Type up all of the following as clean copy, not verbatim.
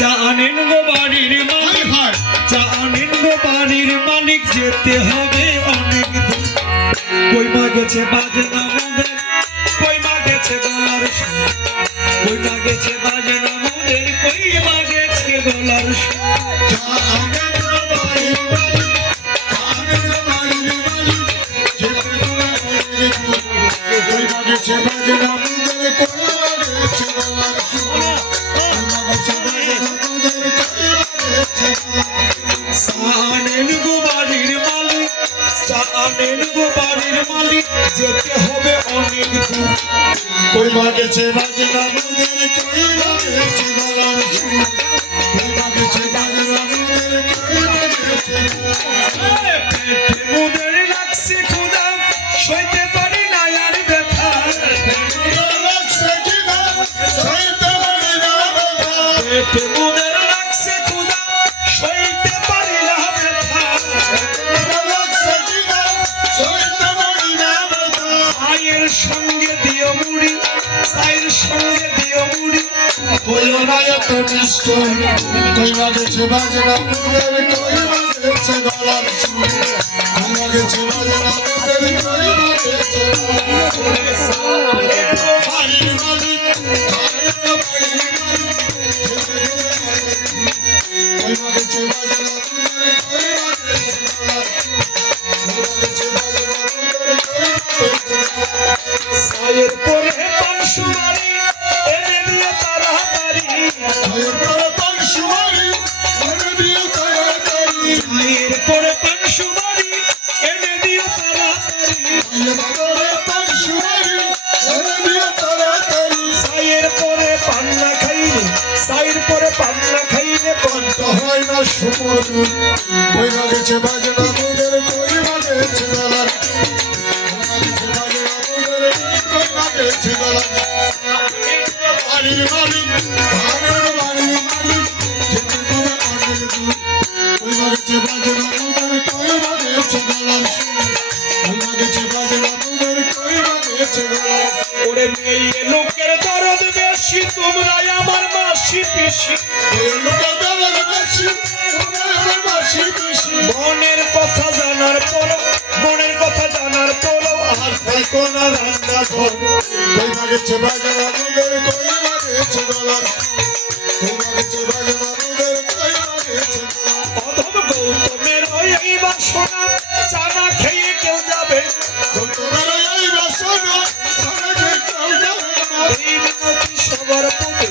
জানেন গো বাড়ির মালিক, জানেন গো বাড়ির মালিক, যেতে হবে অনেক দূর। কই মা গেছে বাজনা মোদের, কই মা গেছে গলার সুর, কই মা গেছে বাজনা মোদের, কই মা গেছে গলার সুর। জানেন গো বাড়ির মালিক, জানেন গো বাড়ির মালিক, যেতে হবে অনেক দূর। কই মা গেছে বাজনা মোদের, কই মা গেছে গলার সুর। জানেন গো বাড়ির মালিক, জানেন গো বাড়ির মালিক, যেতে হবে অনেক দূর। কই মা গেছে বাজনা মোদের, কই মা গেছে গলার সুর। কই মা গেছে বাজনা মোদের, কই মা গেছে পেটে মোদের লাগছে ক্ষুধা, সইতে পারি না আর ব্যথা। পেটে মোদের লাগছে ক্ষুধা, সইতে পারি না ব্যথা। চায়ের সঙ্গে দিও মুড়ি, চায়ের সঙ্গে দিও মুড়ি, বলো না এত মিষ্ট। কই মা গেছে বাজনা মোদের, কই মা গেছে গলার সুর। কই মা গেছে বাজনা মোদের, কই মা গেছে গলার সুর। বাড়ির মালিক, জানেন গো বাড়ির মালিক, কই মা গেছে বাজনা মোদের, কই মা গেছে গলার সুর। কই মা গেছে বাজনা মোদের, কই মা গেছে গলার সুর। চায়ের পরে পান সুমারি, এনে দিও তাড়াতাড়ি। চায়ের পরে পান সুমারি, এনে দিও তাড়াতাড়ি। চায়ের পরে পান সুমারি, এনে দিও তাড়াতাড়ি। চায়ের পরে পান সুমারি, এনে দিও তাড়াতাড়ি। চায়ের পরে পান না খাইলে, চায়ের পরে পান না খাইলে কণ্ঠ হয় না সুমধুর। কই মা গেছে বাজনা মোদের, কই মা গেছে গলার সুর। কই মা গেছে বাজনা মোদের, কই মা গেছে গলার সুর। বাড়ির মালিক, জানেন গো বাড়ির মালিক, যেতে হবে অনেক দূর। কই মা গেছে বাজনা মোদের, কই মা গেছে গলার সুর। কই মা গেছে বাজনা মোদের, কই মা গেছে গলার সুর। ওরে মেয়ে লোকের দরদ বেশি, তোমরাই আমার মাসি পিসি। এই লোকের দরদ বেশি, তোমরা আমার মাসি পিসি। মনের কথা জানার পরও, মনের কথা জানার পরও আর তাই কোন রান্না ঘর। কই মা গেছে বাজনা মোদের, কই মা গেছে গলার সুর। কই মা গেছে বাজনা মোদের, কই মা গেছে গলার সুর। অধম গৌতমের ওই এই বাসনা, চানা খেয়ে কেউ যাবে না। তোমার এই বাসনা, আমাকে কেউ যাবে না। এই মিনতি সবার পথে,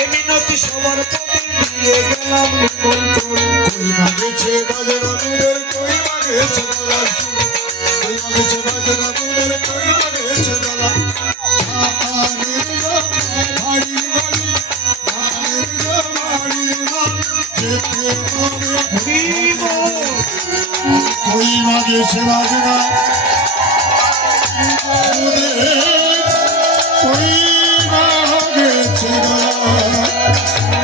এই মিনতি সবার পথে দিয়ে গেলাম নিমন্ত্রণ। কই মা গেছে বাজনা মোদের, কই মা গেছে গলার সুর। কই মা গেছে বাজনা মোদের, কই মা গেছে গলার সুর। জানেন গো বাড়ির মালিক, জানেন গো বাড়ির মালিক, যেতে হবে হরিব কই মা গেছে বাজনা মোদের, কই